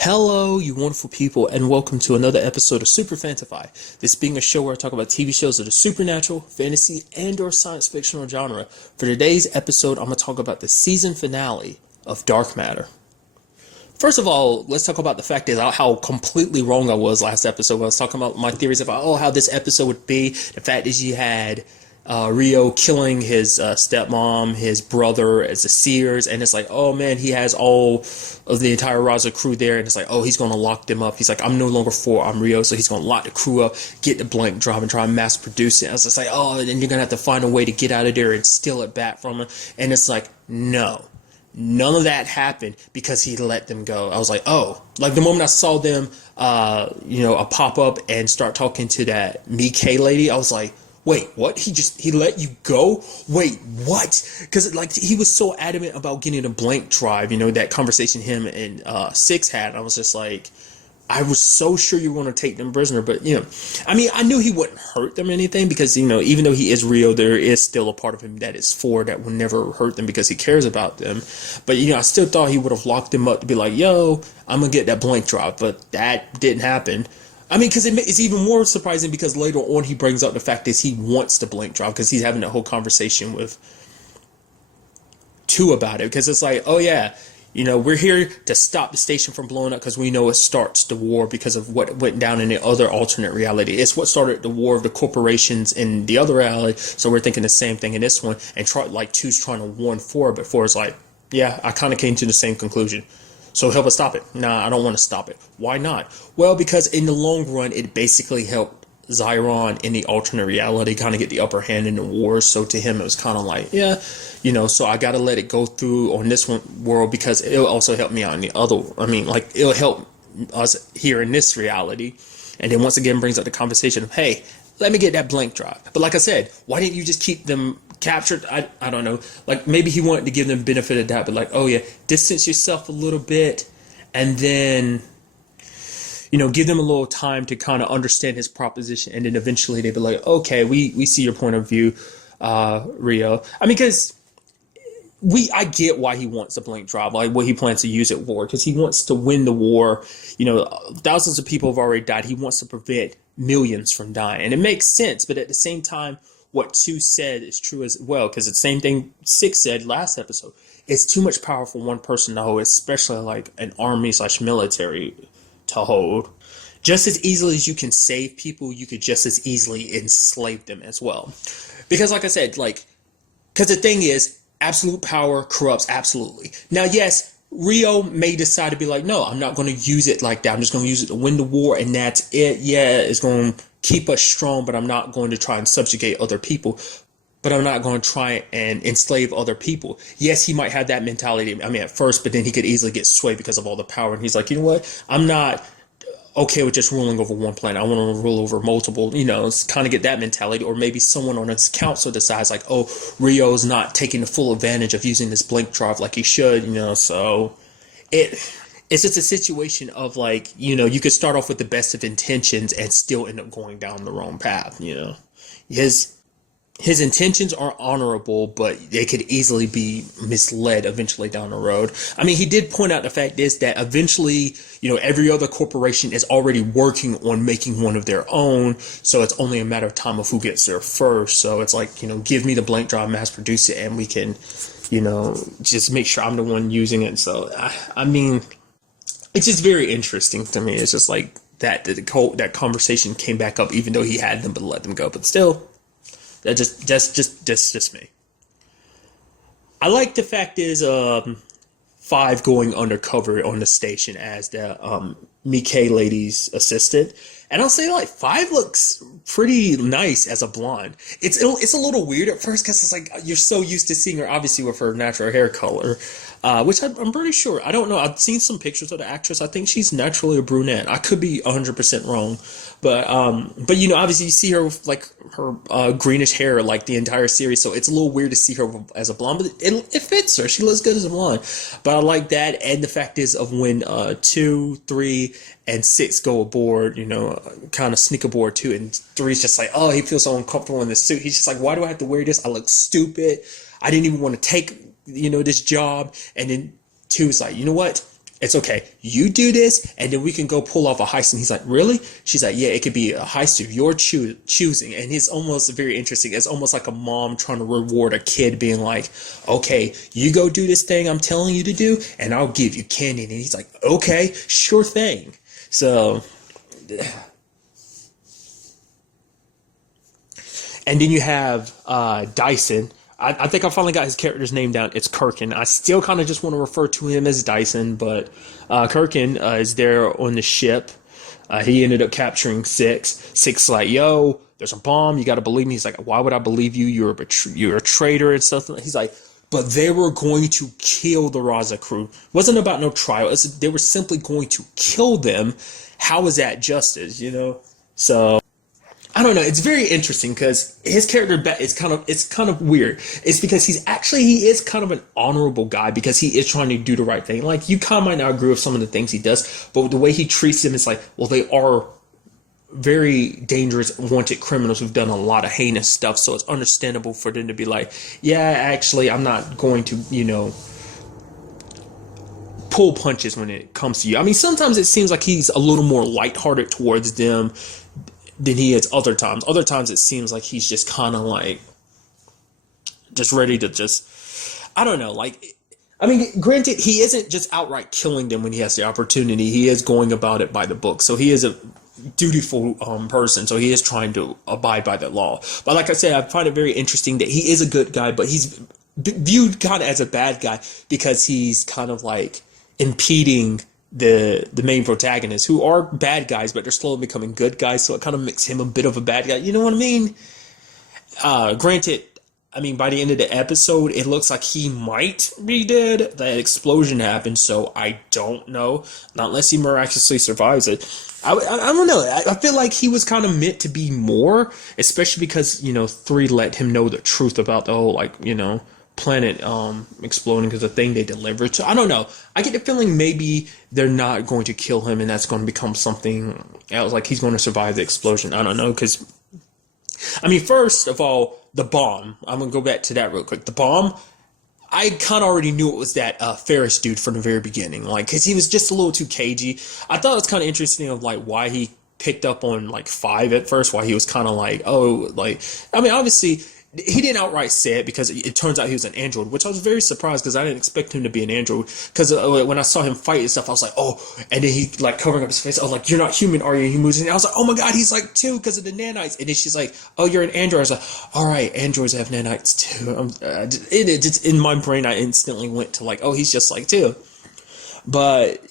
Hello, you wonderful people, and welcome to another episode of Super-Fanta-Fi. This being a show where I talk about TV shows of the supernatural, fantasy, and/or science fictional genre. For today's episode, I'm going to talk about the season finale of Dark Matter. First of all, let's talk about the fact is how completely wrong I was last episode. I was talking about my theories about how this episode would be. The fact is you had Rio killing his stepmom, his brother as the Seers, and it's like, oh man, he has all of the entire Raza crew there, and it's like, oh, he's going to lock them up. He's like, I'm no longer I'm Rio, so he's going to lock the crew up, get the blank drive, and try and mass produce it. I was just like, oh, and then you're going to have to find a way to get out of there and steal it back from him. And it's like, no. None of that happened because he let them go. I was like, oh, like the moment I saw them, a pop up and start talking to that Mickey lady, I was like, wait, what? He let you go? Wait, what? Because like he was so adamant about getting a blank drive, that conversation him and Six had. I was just like, I was so sure you were going to take them prisoner, but I knew he wouldn't hurt them or anything because even though he is Rio, there is still a part of him that is for that will never hurt them because he cares about them. But I still thought he would have locked them up to be like, yo, I'm gonna get that blank drive, but that didn't happen. Because it's even more surprising because later on he brings up the fact that he wants the blank drive because he's having that whole conversation with two about it because it's like, oh yeah, we're here to stop the station from blowing up because we know it starts the war because of what went down in the other alternate reality. It's what started the war of the corporations in the other reality. So we're thinking the same thing in this one, and two's trying to warn four, but four is like, yeah, I kind of came to the same conclusion. So help us stop it. Nah, I don't want to stop it. Why not? Well, because in the long run, it basically helped Zyron in the alternate reality kind of get the upper hand in the war. So to him, it was kind of like, yeah, so I got to let it go through on this one world because it'll also help me out in the other. It'll help us here in this reality. And then once again brings up the conversation of, hey, let me get that blank drive. But like I said, why didn't you just keep them captured? I don't know. Like maybe he wanted to give them benefit of that, but like, oh yeah, distance yourself a little bit and then give them a little time to kind of understand his proposition, and then eventually they'd be like, okay, we see your point of view, Rio. Because I get why he wants a blank drive, like what he plans to use at war, because he wants to win the war. Thousands of people have already died. He wants to prevent millions from dying, and it makes sense. But at the same time, what Two said is true as well, because it's the same thing Six said last episode. It's too much power for one person to hold, especially like an army/military to hold. Just as easily as you can save people, you could just as easily enslave them as well. Because like I said, because the thing is, absolute power corrupts absolutely. Now, yes, Rio may decide to be like, no, I'm not going to use it like that. I'm just going to use it to win the war, and that's it. Yeah, it's going to keep us strong, but I'm not going to try and subjugate other people. But I'm not going to try and enslave other people. Yes, he might have that mentality, at first, but then he could easily get swayed because of all the power. And he's like, you know what? I'm not okay with just ruling over one planet. I want to rule over multiple, kind of get that mentality. Or maybe someone on his council decides like, oh, Rio's not taking the full advantage of using this blank drive like he should, so it's just a situation of like, you could start off with the best of intentions and still end up going down the wrong path, His intentions are honorable, but they could easily be misled eventually down the road. He did point out the fact is that eventually, every other corporation is already working on making one of their own. So it's only a matter of time of who gets there first. So it's like, give me the blank drive, mass produce it, and we can, just make sure I'm the one using it. So, it's just very interesting to me. It's just like that conversation came back up, even though he had them, but let them go. But still, that's just me. I like the fact is Five going undercover on the station as the Mickey lady's assistant, and I'll say like Five looks pretty nice as a blonde. It's a little weird at first because it's like you're so used to seeing her obviously with her natural hair color, which I'm pretty sure. I don't know. I've seen some pictures of the actress. I think she's naturally a brunette. I could be 100% wrong. But obviously you see her with like her greenish hair like the entire series, so it's a little weird to see her as a blonde, but it fits her. She looks good as a blonde. But I like that, and the fact is of when 2, 3, and 6 go aboard, kind of sneak aboard too, and 3's just like, oh, he feels so uncomfortable in this suit. He's just like, why do I have to wear this? I look stupid. I didn't even want to take this job. And then 2's like, you know what? It's okay. You do this, and then we can go pull off a heist. And he's like, really? She's like, yeah, it could be a heist of your choosing. And it's almost very interesting. It's almost like a mom trying to reward a kid, being like, okay, you go do this thing I'm telling you to do, and I'll give you candy. And he's like, okay, sure thing. So, and then you have Dyson. I think I finally got his character's name down. It's Kirkin. I still kind of just want to refer to him as Dyson, but Kirkin is there on the ship. He ended up capturing Six. Six is like, yo, there's a bomb. You got to believe me. He's like, why would I believe you? You're a traitor and stuff. He's like, but they were going to kill the Raza crew. It wasn't about no trial. They were simply going to kill them. How is that justice, you know? So I don't know. It's very interesting because his character is kind of weird. It's because he is kind of an honorable guy because he is trying to do the right thing. Like, you kind of might not agree with some of the things he does, but the way he treats them is like, well, they are very dangerous, wanted criminals who've done a lot of heinous stuff. So it's understandable for them to be like, yeah, actually, I'm not going to, pull punches when it comes to you. I mean, sometimes it seems like he's a little more lighthearted towards them than he is other times. Other times it seems like he's just kind of like just ready to I don't know, like, I mean, granted, he isn't just outright killing them when he has the opportunity. He is going about it by the book. So he is a dutiful person. So he is trying to abide by the law. But like I said, I find it very interesting that he is a good guy, but he's viewed kind of as a bad guy because he's kind of like impeding the main protagonists, who are bad guys, but they're slowly becoming good guys, so it kind of makes him a bit of a bad guy. You know what I mean? Granted, I mean, by the end of the episode, it looks like he might be dead. That explosion happened, so I don't know. Not unless he miraculously survives it. I don't know. I feel like he was kind of meant to be more, especially because, 3 let him know the truth about the whole, planet exploding because the thing they delivered. So I don't know. I get the feeling maybe they're not going to kill him and that's going to become something else. Like, he's going to survive the explosion. I don't know, because I mean, first of all, the bomb. I'm going to go back to that real quick. The bomb, I kind of already knew it was that Ferris dude from the very beginning. Like, because he was just a little too cagey. I thought it was kind of interesting of, like, why he picked up on, like, 5 at first. Why he was kind of like, oh, like, I mean, obviously, he didn't outright say it because it turns out he was an android, which I was very surprised because I didn't expect him to be an android. Because when I saw him fight and stuff, I was like, oh, and then he, like, covering up his face. I was like, you're not human, are you? And he moves in. I was like, oh my god, he's like 2 because of the nanites. And then she's like, oh, you're an android. I was like, all right, androids have nanites too. It just, in my brain, I instantly went to like, oh, he's just like 2. But,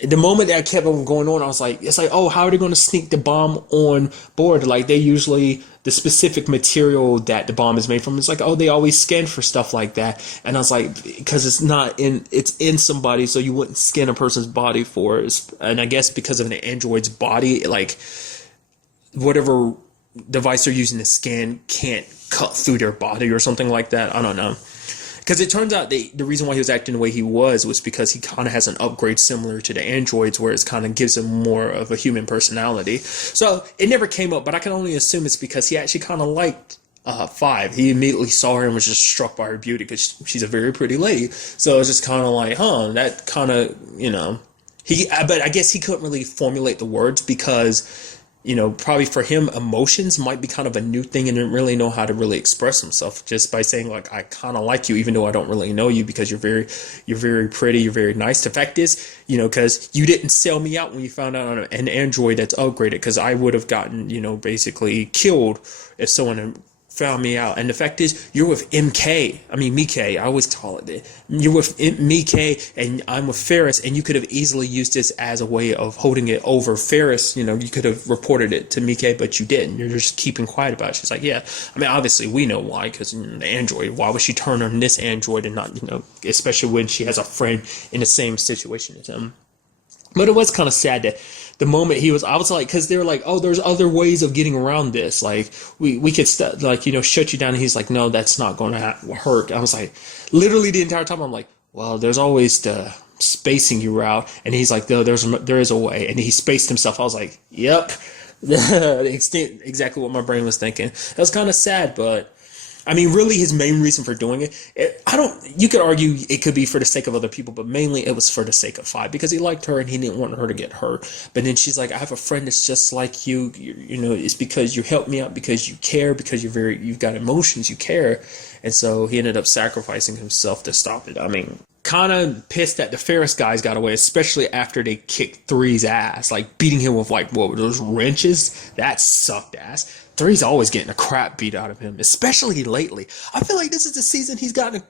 the moment that kept on going on, I was like, it's like, oh, how are they going to sneak the bomb on board? Like, they usually, the specific material that the bomb is made from, it's like, oh, they always scan for stuff like that. And I was like, because it's in somebody, so you wouldn't scan a person's body for it. And I guess because of an android's body, like, whatever device they're using to scan can't cut through their body or something like that. I don't know. Because it turns out the reason why he was acting the way he was because he kind of has an upgrade similar to the androids, where it kind of gives him more of a human personality. So it never came up, but I can only assume it's because he actually kind of liked 5. He immediately saw her and was just struck by her beauty because she's a very pretty lady. So it's just kind of like, that kind of, but I guess he couldn't really formulate the words because, probably for him, emotions might be kind of a new thing and didn't really know how to really express himself just by saying, like, I kind of like you, even though I don't really know you, because you're very pretty, you're very nice. The fact is, because you didn't sell me out when you found out on an android that's upgraded, because I would have gotten, basically killed if someone found me out. And the fact is, you're with Mickey, I always call it that. You're with Mickey and I'm with Ferris, and you could have easily used this as a way of holding it over Ferris. You could have reported it to Mickey, but you didn't. You're just keeping quiet about it. She's like, yeah, I mean, obviously we know why, because the android, why would she turn on this android and not, especially when she has a friend in the same situation as him. But it was kind of sad that the moment I was like, because they were like, oh, there's other ways of getting around this. Like, we could, shut you down. And he's like, no, that's not going to hurt. I was like, literally the entire time, I'm like, well, there's always the spacing you route. And he's like, no, there is a way. And he spaced himself. I was like, yep. Exactly what my brain was thinking. That was kind of sad, but I mean, really, his main reason for doing you could argue it could be for the sake of other people, but mainly it was for the sake of Fi because he liked her and he didn't want her to get hurt. But then she's like, I have a friend that's just like you. You know, it's because you help me out, because you care, because you've got emotions, you care. And so he ended up sacrificing himself to stop it. I mean, kind of pissed that the Ferris guys got away, especially after they kicked Three's ass, like beating him with like, what were those wrenches? That sucked ass. Three's always getting the crap beat out of him, especially lately. I feel like this is the season he's gotten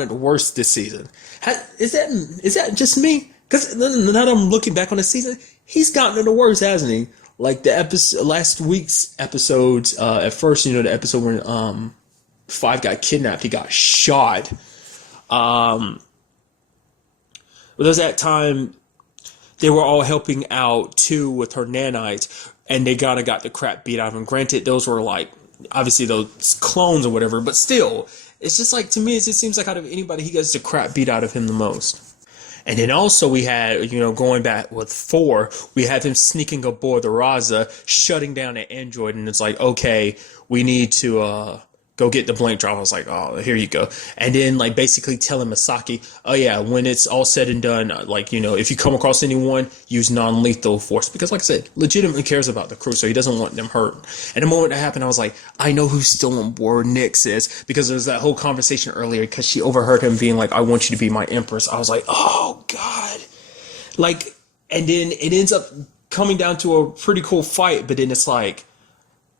it worse this season. Is that just me? Because now that I'm looking back on the season, he's gotten it the worst, hasn't he? Like the last week's episodes. At first, you know, the episode when Five got kidnapped, he got shot. But there was that time they were all helping out too with her nanites, and they got the crap beat out of them. Granted, those were like obviously those clones or whatever, but still, it's just like, to me, it just seems like out of anybody, he gets the crap beat out of him the most. And then also we had, you know, going back with 4, we had him sneaking aboard the Raza, shutting down an android, and it's like, okay, we need to go get the blank drop. I was like, oh, here you go. And then like basically telling Masaki, oh yeah, when it's all said and done, like, you know, if you come across anyone, use non-lethal force. Because like I said, legitimately cares about the crew, so he doesn't want them hurt. And the moment that happened, I was like, I know who's still on board. Nyx is. Because there was that whole conversation earlier, because she overheard him being like, I want you to be my empress. I was like, oh God. Like, and then it ends up coming down to a pretty cool fight, but then it's like,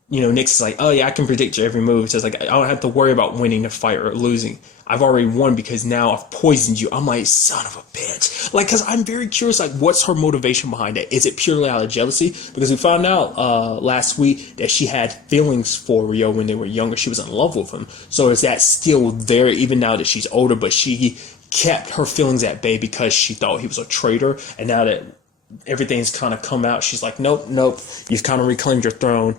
you know, Nyx is like, oh yeah, I can predict your every move. So it's like, I don't have to worry about winning the fight or losing. I've already won because now I've poisoned you. I'm like, son of a bitch. Like, because I'm very curious, like, what's her motivation behind it? Is it purely out of jealousy? Because we found out last week that she had feelings for Rio when they were younger. She was in love with him. So is that still there even now that she's older, but she kept her feelings at bay because she thought he was a traitor? And now that everything's kind of come out, she's like, nope, you've kind of reclaimed your throne.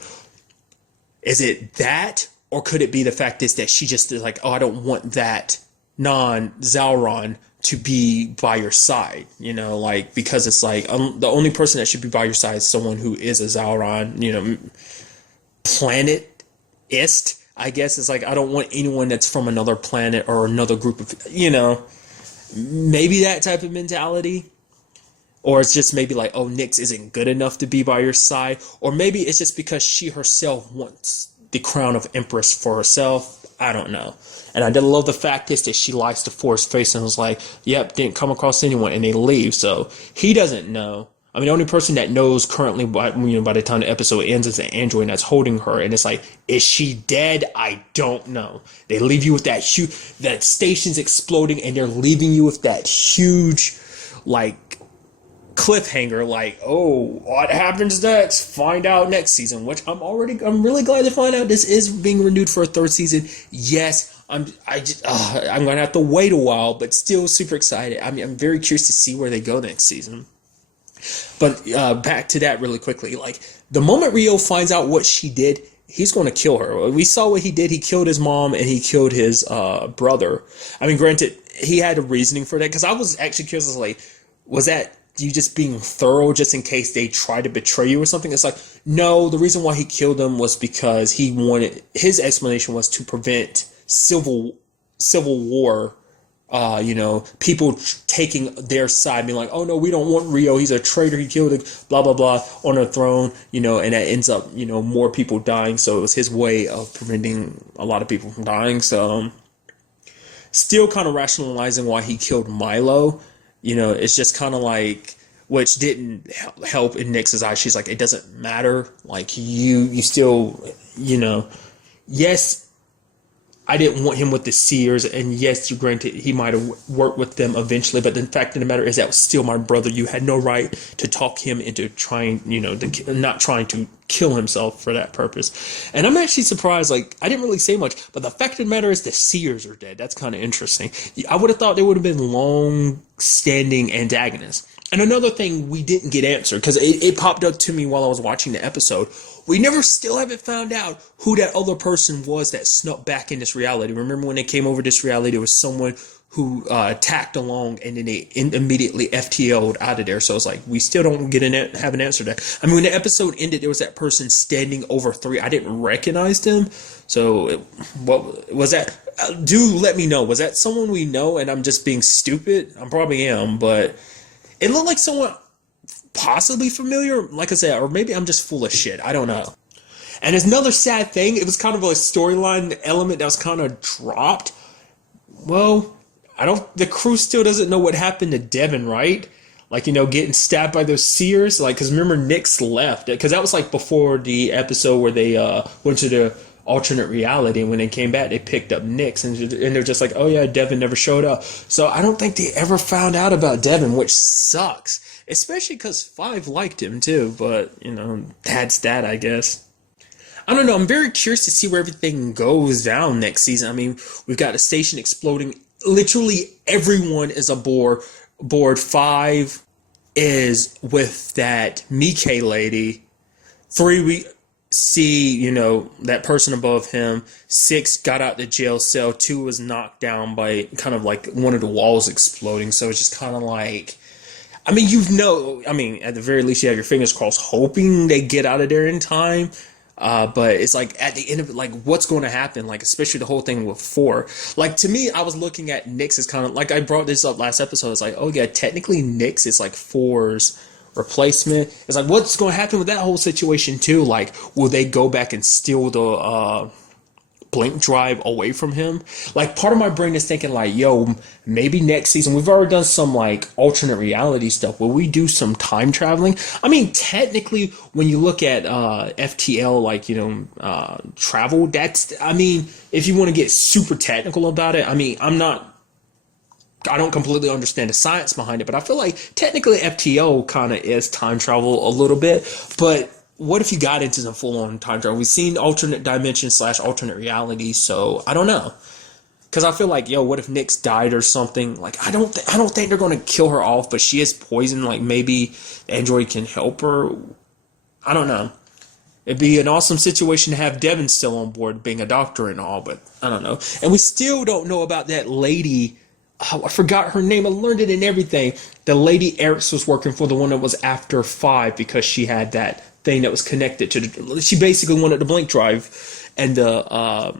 Is it that, or could it be the fact is that she just is like, oh, I don't want that non-Zauron to be by your side, you know, like, because it's like the only person that should be by your side is someone who is a Zauron, you know, planet-ist, I guess. It's like, I don't want anyone that's from another planet or another group of, you know, maybe that type of mentality. Or it's just maybe like, oh, Nyx isn't good enough to be by your side. Or maybe it's just because she herself wants the crown of Empress for herself. I don't know. And I did love the fact is that she likes to force face and was like, yep, didn't come across anyone, and they leave. So he doesn't know. I mean, the only person that knows currently by the time the episode ends is the android that's holding her. And it's like, is she dead? I don't know. They leave you with that station's exploding, and they're leaving you with that huge, like, cliffhanger, like, oh, what happens next? Find out next season, which I'm really glad to find out this is being renewed for a 3rd season. Yes, I'm gonna have to wait a while, but still super excited. I mean, I'm very curious to see where they go next season. But back to that really quickly, like, the moment Rio finds out what she did, he's going to kill her. We saw what he did. He killed his mom and he killed his brother. I mean, granted, he had a reasoning for that, because I was actually curious, like, was that you just being thorough just in case they try to betray you or something? It's like, no, the reason why he killed them was because his explanation was to prevent civil war, you know, people taking their side, being like, oh no, we don't want Rio, he's a traitor, he killed it, blah blah blah, on the throne, you know, and that ends up, you know, more people dying. So it was his way of preventing a lot of people from dying. So still kind of rationalizing why he killed Milo. You know, it's just kind of like, which didn't help in Nyx's eyes. She's like, it doesn't matter. Like, you still, you know, yes, I didn't want him with the Seers, and yes, you granted he might have worked with them eventually, but the fact of the matter is that was still my brother. You had no right to talk him into trying, you know, not trying to kill himself for that purpose. And I'm actually surprised, like, I didn't really say much, but the fact of the matter is the Seers are dead. That's kind of interesting. I would have thought they would have been long-standing antagonists. And another thing we didn't get answered, because it popped up to me while I was watching the episode, we still haven't found out who that other person was that snuck back in this reality. Remember when they came over this reality, there was someone who tacked along, and then they immediately FTL'd out of there. So it's like we still don't have an answer to that. I mean, when the episode ended, there was that person standing over 3. I didn't recognize them. So what was that? Do let me know. Was that someone we know and I'm just being stupid? I probably am, but it looked like someone possibly familiar, like I said, or maybe I'm just full of shit. I don't know. And there's another sad thing. It was kind of a storyline element that was kind of dropped. Well, the crew still doesn't know what happened to Devin, right? Like, getting stabbed by those seers. Like, because remember, Nyx left. Because that was like before the episode where they went to the alternate reality. And when they came back, they picked up Nyx. And they're just like, oh yeah, Devin never showed up. So I don't think they ever found out about Devin, which sucks. Especially because 5 liked him too. But, that's that, I guess. I don't know. I'm very curious to see where everything goes down next season. I mean, we've got a station exploding. Literally everyone is aboard. 5 is with that Mike lady. 3, we see, that person above him. 6 got out the jail cell. 2 was knocked down by kind of like one of the walls exploding. So it's just kind of like, I mean, at the very least you have your fingers crossed hoping they get out of there in time. But it's like at the end of it, like what's going to happen? Like, especially the whole thing with 4. Like, to me, I was looking at Nyx as kind of like, I brought this up last episode. It's like, oh yeah, technically Nyx is like 4's replacement. It's like, what's going to happen with that whole situation too? Like, will they go back and steal the blink drive away from him? Like, part of my brain is thinking like, yo, maybe next season, we've already done some like alternate reality stuff. Will we do some time traveling? I mean, technically, when you look at FTL, like, travel, if you want to get super technical about it, I mean, I don't completely understand the science behind it, but I feel like technically FTL kind of is time travel a little bit. But what if you got into some full-on time travel? We've seen alternate dimension / alternate reality, so I don't know. Because I feel like, what if Nyx died or something? Like, I don't think they're going to kill her off, but she is poisoned. Like, maybe Android can help her. I don't know. It'd be an awesome situation to have Devin still on board, being a doctor and all, but I don't know. And we still don't know about that lady. Oh, I forgot her name. I learned it and everything. The lady Eriks was working for, the one that was after 5, because she had that thing that was connected to she basically wanted the blink drive and the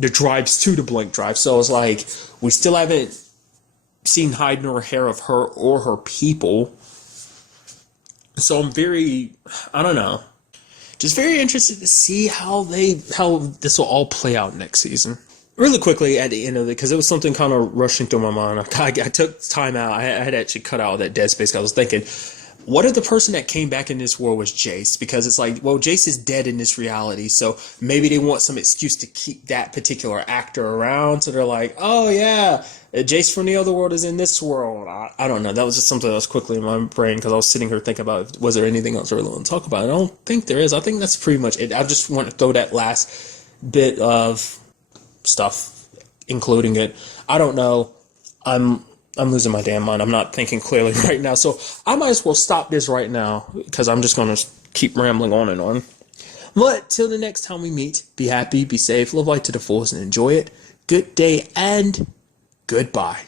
drives to the blink drive. So it's like we still haven't seen hide nor hair of her or her people. So I'm I don't know, just very interested to see how this will all play out next season. Really quickly at the end of it, because it was something kind of rushing through my mind. I took time out. I had actually cut out that dead space. I was thinking, what if the person that came back in this world was Jace? Because it's like, well, Jace is dead in this reality, so maybe they want some excuse to keep that particular actor around. So they're like, oh yeah, Jace from the other world is in this world. I don't know. That was just something that was quickly in my brain because I was sitting here thinking about, was there anything else I really want to talk about? I don't think there is. I think that's pretty much it. I just want to throw that last bit of stuff, including it. I don't know. I'm losing my damn mind. I'm not thinking clearly right now. So I might as well stop this right now because I'm just going to keep rambling on and on. But till the next time we meet, be happy, be safe, live life to the fullest, and enjoy it. Good day and goodbye.